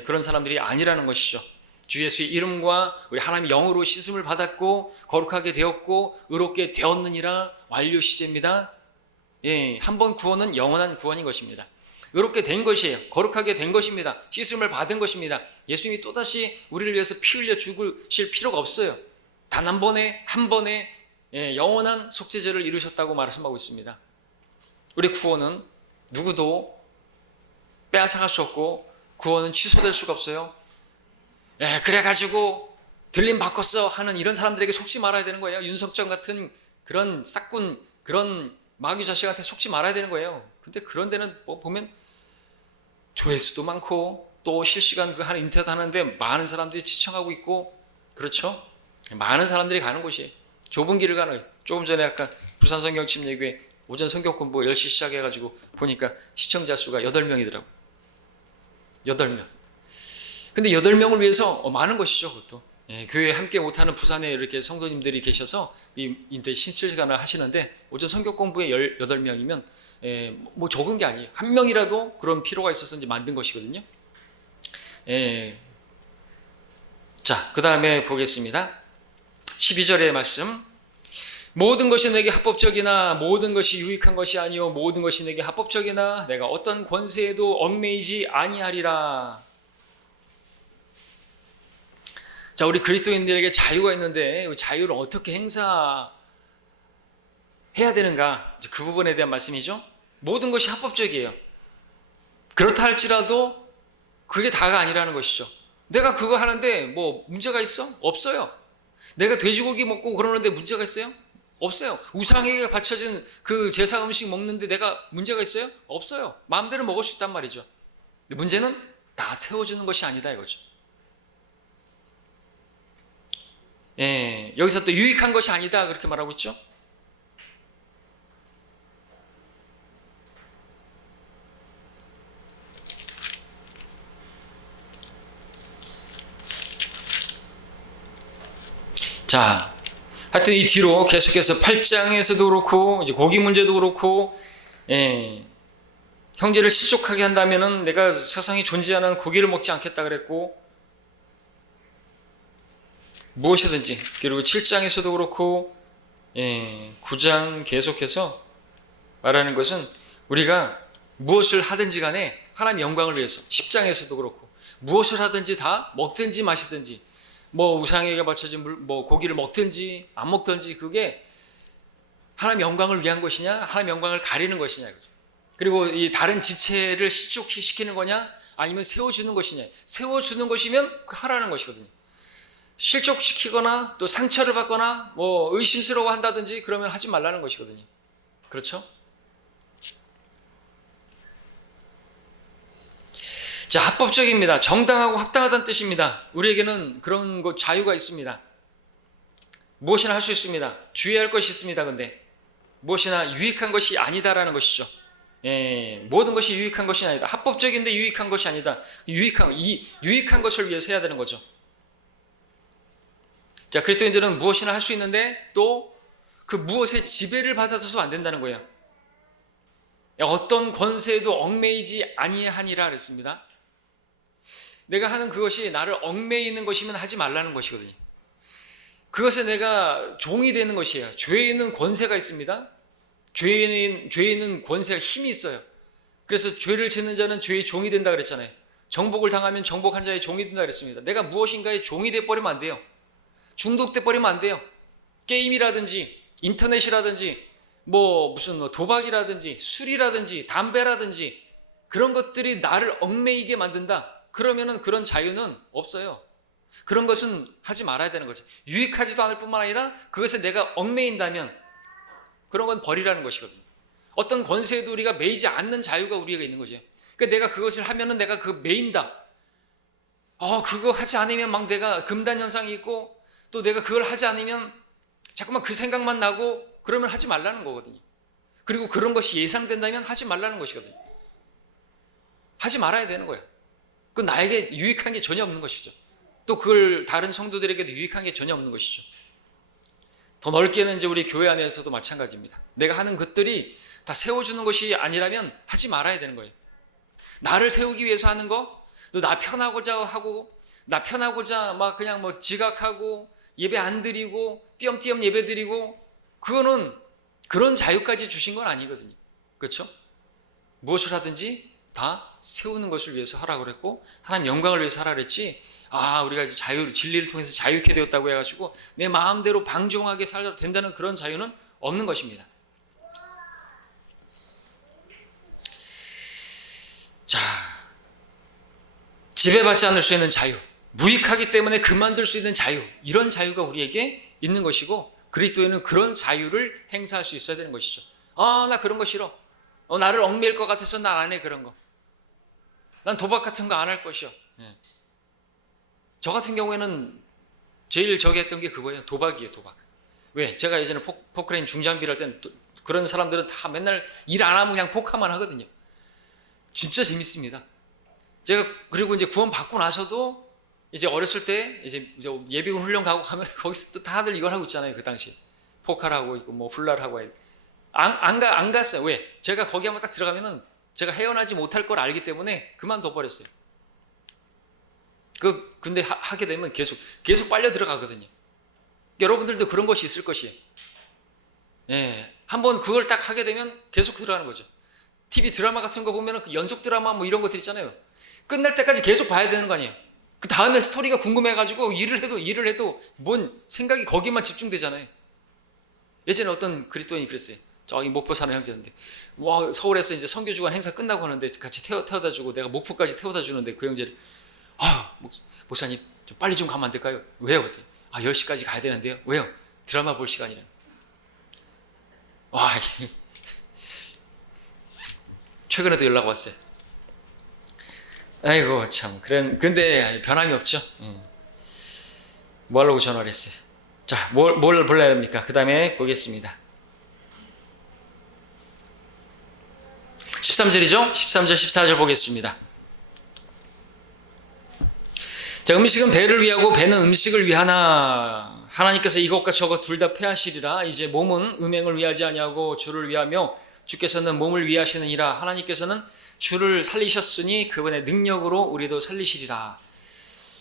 그런 사람들이 아니라는 것이죠. 주 예수의 이름과 우리 하나님의 영으로 씻음을 받았고 거룩하게 되었고 의롭게 되었느니라 완료 시제입니다. 한 번 구원은 영원한 구원인 것입니다. 의롭게 된 것이에요. 거룩하게 된 것입니다. 씻음을 받은 것입니다. 예수님이 또다시 우리를 위해서 피 흘려 죽으실 필요가 없어요. 단 한 번에 영원한 속죄제를 이루셨다고 말씀하고 있습니다. 우리 구원은 누구도 빼앗아갈 수 없고 구원은 취소될 수가 없어요. 그래가지고 들림 바꿨어 하는 이런 사람들에게 속지 말아야 되는 거예요. 윤석전 같은 그런 싹군 그런 마귀 자식한테 속지 말아야 되는 거예요. 근데 그런 데는 보면 조회수도 많고 또 실시간 그 하는 인터넷 하는데 많은 사람들이 시청하고 있고 그렇죠? 많은 사람들이 가는 곳이에요. 좁은 길을 가는 거예요. 조금 전에 아까 부산 성경침 예배 오전 성경 공부 10시 시작해가지고 보니까 시청자 수가 8명이더라고요. 8명. 근데 8명을 위해서 많은 것이죠, 그것도. 교회에 함께 못하는 부산에 이렇게 성도님들이 계셔서 인데 신실간을 하시는데 오전 성경 공부에 18명이면 뭐 적은 게 아니에요. 한 명이라도 그런 필요가 있어서 이제 만든 것이거든요. 자, 그 다음에 보겠습니다. 12절의 말씀. 모든 것이 내게 합법적이나 모든 것이 유익한 것이 아니요 모든 것이 내게 합법적이나 내가 어떤 권세에도 얽매이지 아니하리라. 자, 우리 그리스도인들에게 자유가 있는데 자유를 어떻게 행사해야 되는가? 그 부분에 대한 말씀이죠. 모든 것이 합법적이에요. 그렇다 할지라도 그게 다가 아니라는 것이죠. 내가 그거 하는데 뭐 문제가 있어? 없어요. 내가 돼지고기 먹고 그러는데 문제가 있어요? 없어요. 우상에게 바쳐진 그 제사 음식 먹는데 내가 문제가 있어요? 없어요. 마음대로 먹을 수 있단 말이죠. 근데 문제는 다 세워주는 것이 아니다 이거죠. 예, 여기서 또 유익한 것이 아니다 그렇게 말하고 있죠. 자, 하여튼 이 뒤로 계속해서 8장에서도 그렇고 이제 고기 문제도 그렇고, 예, 형제를 실족하게 한다면은 내가 세상에 존재하는 고기를 먹지 않겠다 그랬고, 무엇이든지, 그리고 7장에서도 그렇고, 예, 9장 계속해서 말하는 것은 우리가 무엇을 하든지 간에 하나님 영광을 위해서, 10장에서도 그렇고 무엇을 하든지 다 먹든지 마시든지, 뭐 우상에게 바쳐진 뭐 고기를 먹든지 안 먹든지 그게 하나님 영광을 위한 것이냐, 하나님 영광을 가리는 것이냐 이거죠. 그리고 이 다른 지체를 실족시키는 거냐, 아니면 세워주는 것이냐. 세워주는 것이면 그 하라는 것이거든요. 실족시키거나 또 상처를 받거나 뭐 의심스러워 한다든지 그러면 하지 말라는 것이거든요. 그렇죠? 자, 합법적입니다. 정당하고 합당하다는 뜻입니다. 우리에게는 그런 것 자유가 있습니다. 무엇이나 할 수 있습니다. 주의할 것이 있습니다. 근데 무엇이나 유익한 것이 아니다라는 것이죠. 예, 모든 것이 유익한 것이 아니다. 합법적인데 유익한 것이 아니다. 유익한 것을 위해서 해야 되는 거죠. 자, 그리스도인들은 무엇이나 할 수 있는데 또 그 무엇에 지배를 받아서도 안 된다는 거예요. 어떤 권세에도 얽매이지 아니하니라 그랬습니다. 내가 하는 그것이 나를 얽매이는 것이면 하지 말라는 것이거든요. 그것에 내가 종이 되는 것이에요. 죄에는 권세가 있습니다. 죄에는 권세가 힘이 있어요. 그래서 죄를 짓는 자는 죄의 종이 된다 그랬잖아요. 정복을 당하면 정복한 자의 종이 된다 그랬습니다. 내가 무엇인가의 종이 돼버리면 안 돼요. 중독돼 버리면 안 돼요. 게임이라든지 인터넷이라든지 뭐 무슨 도박이라든지 술이라든지 담배라든지 그런 것들이 나를 얽매이게 만든다. 그러면은 그런 자유는 없어요. 그런 것은 하지 말아야 되는 거죠. 유익하지도 않을 뿐만 아니라 그것에 내가 얽매인다면 그런 건 버리라는 것이거든요. 어떤 권세에도 우리가 매이지 않는 자유가 우리에게 있는 거죠. 그러니까 내가 그것을 하면은 내가 그 매인다. 그거 하지 않으면 막 내가 금단 현상이 있고 또 내가 그걸 하지 않으면 자꾸만 그 생각만 나고 그러면 하지 말라는 거거든요. 그리고 그런 것이 예상된다면 하지 말라는 것이거든요. 하지 말아야 되는 거예요. 그 나에게 유익한 게 전혀 없는 것이죠. 또 그걸 다른 성도들에게도 유익한 게 전혀 없는 것이죠. 더 넓게는 이제 우리 교회 안에서도 마찬가지입니다. 내가 하는 것들이 다 세워주는 것이 아니라면 하지 말아야 되는 거예요. 나를 세우기 위해서 하는 거, 또 나 편하고자 하고, 나 편하고자 막 그냥 뭐 지각하고, 예배 안 드리고, 띄엄띄엄 예배 드리고, 그거는 그런 자유까지 주신 건 아니거든요. 그렇죠? 무엇을 하든지 다 세우는 것을 위해서 하라고 그랬고, 하나님 영광을 위해서 하라고 그랬지, 우리가 진리를 통해서 자유케 되었다고 해가지고 내 마음대로 방종하게 살아도 된다는 그런 자유는 없는 것입니다. 자, 지배받지 않을 수 있는 자유, 무익하기 때문에 그만둘 수 있는 자유, 이런 자유가 우리에게 있는 것이고 그리스도에는 그런 자유를 행사할 수 있어야 되는 것이죠. 나 그런 거 싫어. 나를 얽매일 것 같아서 난 안 해 그런 거. 난 도박 같은 거 안 할 것이요. 저 같은 경우에는 제일 저기 했던 게 그거예요. 도박이에요, 도박. 왜? 제가 예전에 포크레인 중장비를 할 때는 그런 사람들은 다 맨날 일 안 하면 그냥 포카만 하거든요. 진짜 재밌습니다. 제가 그리고 이제 구원 받고 나서도 이제 어렸을 때 이제 예비군 훈련 가고 가면 거기서 또 다들 이걸 하고 있잖아요. 그 당시 포카를 하고 있고 뭐 훌라를 하고 안 갔어요. 왜? 제가 거기 한번 딱 들어가면은 제가 헤어나지 못할 걸 알기 때문에 그만둬 버렸어요. 근데 하게 되면 계속 빨려 들어가거든요. 여러분들도 그런 것이 있을 것이에요. 예, 한번 그걸 딱 하게 되면 계속 들어가는 거죠. TV 드라마 같은 거 보면 그 연속 드라마 뭐 이런 것들 있잖아요. 끝날 때까지 계속 봐야 되는 거 아니에요. 그 다음에 스토리가 궁금해가지고 일을 해도 뭔 생각이 거기만 집중되잖아요. 예전에 어떤 그리스도인이 그랬어요. 저기 목포 사는 형제인데, 서울에서 이제 선교주간 행사 끝나고 하는데 같이 태워다 주고 내가 목포까지 태워다 주는데 그 형제를 목사님 좀 빨리 좀 가면 안 될까요? 왜요? 10시까지 가야 되는데요. 왜요? 드라마 볼 시간이라. 최근에도 연락 왔어요. 아이고 참 그런 근데 변함이 없죠. 뭐 하려고 전화를 했어요? 자, 뭘 볼래야 됩니까? 그 다음에 보겠습니다. 13절이죠? 13절 14절 보겠습니다. 자, 음식은 배를 위하고 배는 음식을 위하나 하나님께서 이것과 저것 둘 다 패하시리라. 이제 몸은 음행을 위하지 아니하고 주를 위하며 주께서는 몸을 위하시느니라. 하나님께서는 주를 살리셨으니 그분의 능력으로 우리도 살리시리라.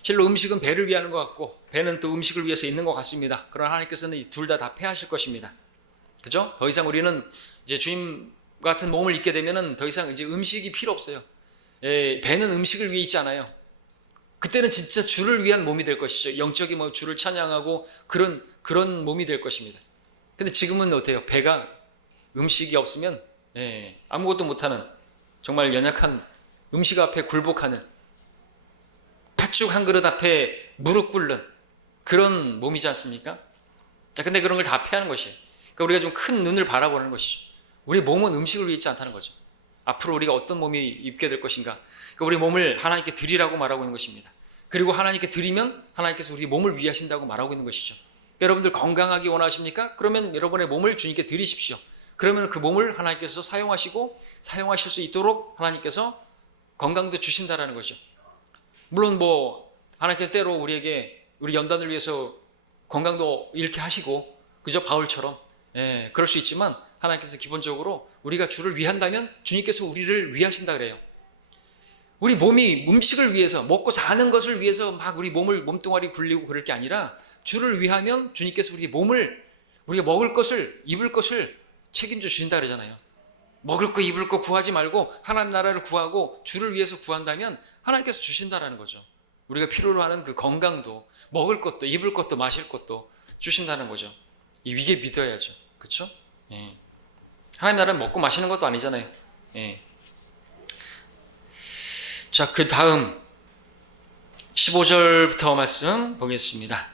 실로 음식은 배를 위하는 것 같고 배는 또 음식을 위해서 있는 것 같습니다. 그러나 하나님께서는 이 둘 다 패하실 것입니다. 그죠? 더 이상 우리는 이제 주님 같은 몸을 입게 되면은 더 이상 이제 음식이 필요 없어요. 배는 음식을 위해 있지 않아요. 그때는 진짜 주를 위한 몸이 될 것이죠. 영적인 뭐 주를 찬양하고 그런 몸이 될 것입니다. 근데 지금은 어때요? 배가 음식이 없으면 아무것도 못하는 정말 연약한 음식 앞에 굴복하는 팥죽 한 그릇 앞에 무릎 꿇는 그런 몸이지 않습니까? 자, 근데 그런 걸 다 패하는 것이에요. 그러니까 우리가 좀 큰 눈을 바라보는 것이죠. 우리 몸은 음식을 위해 있지 않다는 거죠. 앞으로 우리가 어떤 몸이 입게 될 것인가. 그러니까 우리 몸을 하나님께 드리라고 말하고 있는 것입니다. 그리고 하나님께 드리면 하나님께서 우리 몸을 위하신다고 말하고 있는 것이죠. 여러분들 건강하기 원하십니까? 그러면 여러분의 몸을 주님께 드리십시오. 그러면 그 몸을 하나님께서 사용하시고 사용하실 수 있도록 하나님께서 건강도 주신다라는 거죠. 물론 뭐 하나님께서 때로 우리에게 우리 연단을 위해서 건강도 잃게 하시고 그저 바울처럼 그럴 수 있지만 하나님께서 기본적으로 우리가 주를 위한다면 주님께서 우리를 위하신다 그래요. 우리 몸이 음식을 위해서 먹고 사는 것을 위해서 막 우리 몸뚱아리 굴리고 그럴 게 아니라 주를 위하면 주님께서 우리 몸을 우리가 먹을 것을 입을 것을 책임져 주신다 그러잖아요. 먹을 거 입을 거 구하지 말고 하나님 나라를 구하고 주를 위해서 구한다면 하나님께서 주신다라는 거죠. 우리가 필요로 하는 그 건강도 먹을 것도 입을 것도 마실 것도 주신다는 거죠. 이게 믿어야죠. 그렇죠? 하나님 나라는 먹고 마시는 것도 아니잖아요. 자, 그 다음 15절부터 말씀 보겠습니다.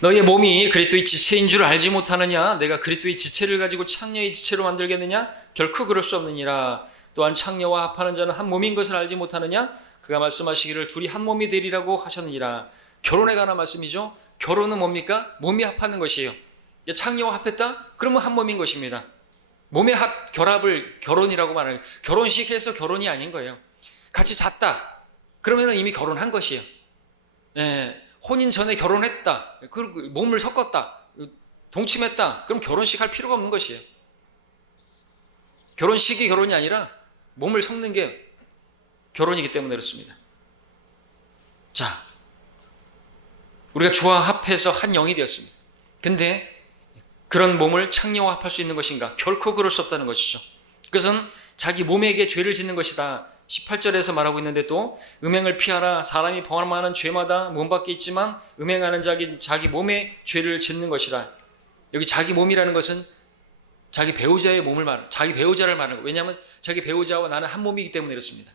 너희의 몸이 그리스도의 지체인 줄 알지 못하느냐? 내가 그리스도의 지체를 가지고 창녀의 지체로 만들겠느냐? 결코 그럴 수 없느니라. 또한 창녀와 합하는 자는 한 몸인 것을 알지 못하느냐? 그가 말씀하시기를 둘이 한 몸이 되리라고 하셨느니라. 결혼에 관한 말씀이죠. 결혼은 뭡니까? 몸이 합하는 것이에요. 창녀와 합했다? 그러면 한 몸인 것입니다. 몸의 결합을 결혼이라고 말하는 거예요. 결혼식에서 결혼이 아닌 거예요. 같이 잤다. 그러면 이미 결혼한 것이에요. 혼인 전에 결혼했다. 그리고 몸을 섞었다. 동침했다. 그럼 결혼식 할 필요가 없는 것이에요. 결혼식이 결혼이 아니라 몸을 섞는 게 결혼이기 때문에 그렇습니다. 자, 우리가 주와 합해서 한 영이 되었습니다. 근데 그런 몸을 창녀와 합할 수 있는 것인가? 결코 그럴 수 없다는 것이죠. 그것은 자기 몸에게 죄를 짓는 것이다. 18절에서 말하고 있는데 또 음행을 피하라. 사람이 범하는 죄마다 몸 밖에 있지만 음행하는 자기 몸에 죄를 짓는 것이라. 여기 자기 몸이라는 것은 자기 배우자의 몸을 말하는, 자기 배우자를 말하는 거예요. 왜냐하면 자기 배우자와 나는 한 몸이기 때문에 그렇습니다.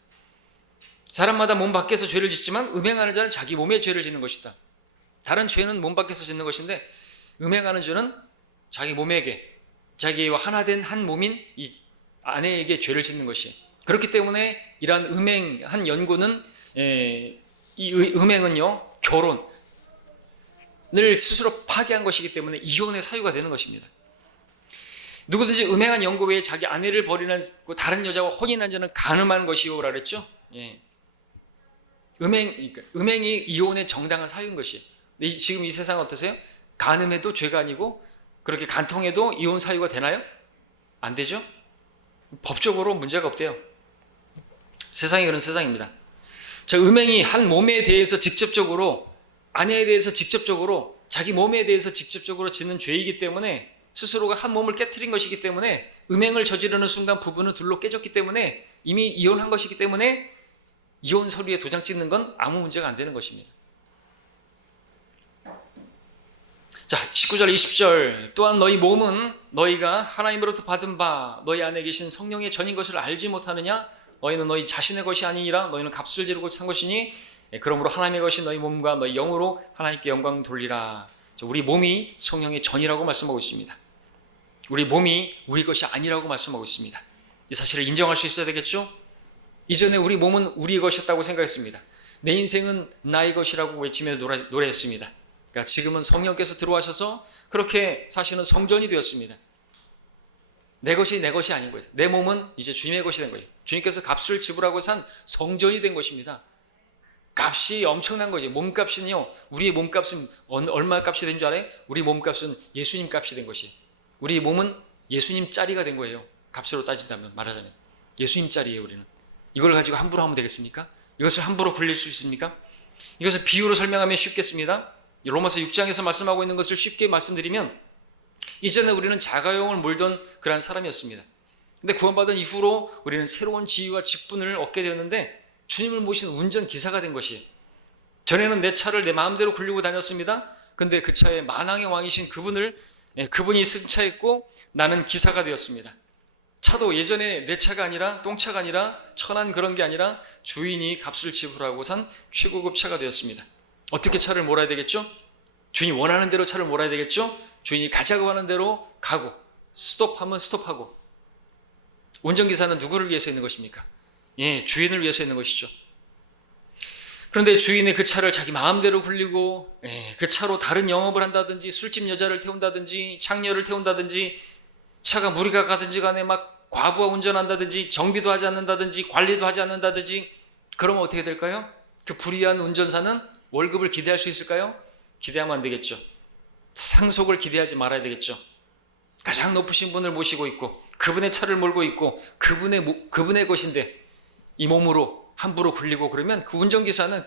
사람마다 몸 밖에서 죄를 짓지만 음행하는 자는 자기 몸에 죄를 짓는 것이다. 다른 죄는 몸 밖에서 짓는 것인데 음행하는 죄는 자기 몸에게, 자기와 하나 된 한 몸인 이 아내에게 죄를 짓는 것이에요. 그렇기 때문에 이러한 음행한 연고는 이 음행은요, 결혼을 스스로 파괴한 것이기 때문에 이혼의 사유가 되는 것입니다. 누구든지 음행한 연고 외에 자기 아내를 버리는 다른 여자와 혼인한 자는 간음한 것이오라 그랬죠. 음행이 이혼의 정당한 사유인 것이에요. 지금 이 세상 어떠세요? 간음해도 죄가 아니고 그렇게 간통해도 이혼 사유가 되나요? 안 되죠? 법적으로 문제가 없대요. 세상이 그런 세상입니다. 자, 음행이 한 몸에 대해서 직접적으로, 아내에 대해서 직접적으로, 자기 몸에 대해서 직접적으로 짓는 죄이기 때문에 스스로가 한 몸을 깨트린 것이기 때문에 음행을 저지르는 순간 부부는 둘로 깨졌기 때문에 이미 이혼한 것이기 때문에 이혼 서류에 도장 찍는 건 아무 문제가 안 되는 것입니다. 자, 19절 20절 또한 너희 몸은 너희가 하나님으로부터 받은 바 너희 안에 계신 성령의 전인 것을 알지 못하느냐? 너희는 너희 자신의 것이 아니니라. 너희는 값을 지르고 산 것이니 그러므로 하나님의 것이 너희 몸과 너희 영으로 하나님께 영광 돌리라. 우리 몸이 성령의 전이라고 말씀하고 있습니다. 우리 몸이 우리 것이 아니라고 말씀하고 있습니다. 이 사실을 인정할 수 있어야 되겠죠? 이전에 우리 몸은 우리 것이었다고 생각했습니다. 내 인생은 나의 것이라고 외치며 노래했습니다. 그러니까 지금은 성령께서 들어와셔서 그렇게 사시는 성전이 되었습니다. 내 것이 내 것이 아닌 거예요. 내 몸은 이제 주님의 것이 된 거예요. 주님께서 값을 지불하고 산 성전이 된 것입니다. 값이 엄청난 거죠. 몸값은요, 우리의 몸값은 얼마 값이 된 줄 알아요? 우리 몸값은 예수님 값이 된 것이에요. 우리 몸은 예수님 짜리가 된 거예요. 값으로 따진다면, 말하자면 예수님 짜리예요. 우리는 이걸 가지고 함부로 하면 되겠습니까? 이것을 함부로 굴릴 수 있습니까? 이것을 비유로 설명하면 쉽겠습니다. 로마서 6장에서 말씀하고 있는 것을 쉽게 말씀드리면, 이전에 우리는 자가용을 몰던 그러한 사람이었습니다. 근데 구원받은 이후로 우리는 새로운 지위와 직분을 얻게 되었는데, 주님을 모신 운전기사가 된 것이에요. 전에는 내 차를 내 마음대로 굴리고 다녔습니다. 근데 그 차에 만왕의 왕이신 그분이 승차했고 나는 기사가 되었습니다. 차도 예전에 내 차가 아니라 똥차가 아니라 천한 그런 게 아니라 주인이 값을 지불하고 산 최고급 차가 되었습니다. 어떻게 차를 몰아야 되겠죠? 주인이 원하는 대로 차를 몰아야 되겠죠? 주인이 가자고 하는 대로 가고, 스톱하면 스톱하고. 운전기사는 누구를 위해서 있는 것입니까? 예, 주인을 위해서 있는 것이죠. 그런데 주인의 그 차를 자기 마음대로 굴리고, 그 차로 다른 영업을 한다든지, 술집 여자를 태운다든지, 창녀를 태운다든지, 차가 무리가 가든지 간에 막 과부하 운전한다든지, 정비도 하지 않는다든지, 관리도 하지 않는다든지, 그러면 어떻게 될까요? 그 불의한 운전사는 월급을 기대할 수 있을까요? 기대하면 안 되겠죠. 상속을 기대하지 말아야 되겠죠. 가장 높으신 분을 모시고 있고, 그분의 차를 몰고 있고, 그분의 것인데 이 몸으로 함부로 굴리고 그러면 그 운전기사는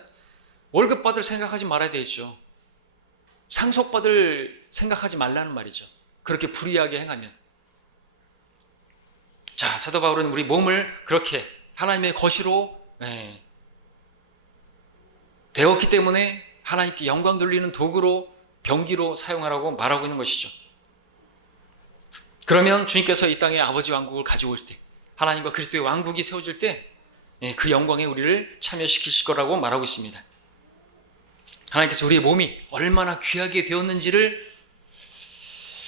월급 받을 생각하지 말아야 되겠죠. 상속받을 생각하지 말라는 말이죠. 그렇게 불의하게 행하면. 자, 사도 바울은 우리 몸을 그렇게 하나님의 것으로 되었기 때문에 하나님께 영광 돌리는 도구로, 병기로 사용하라고 말하고 있는 것이죠. 그러면 주님께서 이 땅에 아버지 왕국을 가지고 올 때, 하나님과 그리스도의 왕국이 세워질 때 그 영광에 우리를 참여시키실 거라고 말하고 있습니다. 하나님께서 우리의 몸이 얼마나 귀하게 되었는지를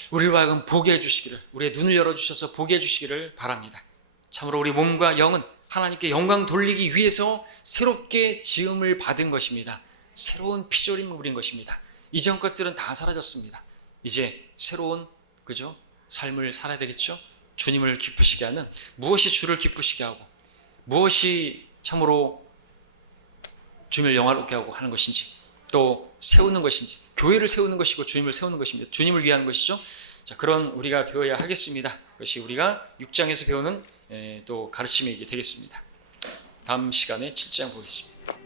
우리로 하여금 보게 해주시기를, 우리의 눈을 열어주셔서 보게 해주시기를 바랍니다. 참으로 우리 몸과 영은 하나님께 영광 돌리기 위해서 새롭게 지음을 받은 것입니다. 새로운 피조림을 우린 것입니다. 이전 것들은 다 사라졌습니다. 이제 새로운 삶을 살아야 되겠죠. 주님을 기쁘시게 하는, 무엇이 주를 기쁘시게 하고 무엇이 참으로 주님을 영화롭게 하고 하는 것인지, 또 세우는 것인지, 교회를 세우는 것이고 주님을 세우는 것입니다. 주님을 위한 것이죠. 자, 그런 우리가 되어야 하겠습니다. 그것이 우리가 6장에서 배우는 또 가르침이 되겠습니다. 다음 시간에 7장 보겠습니다.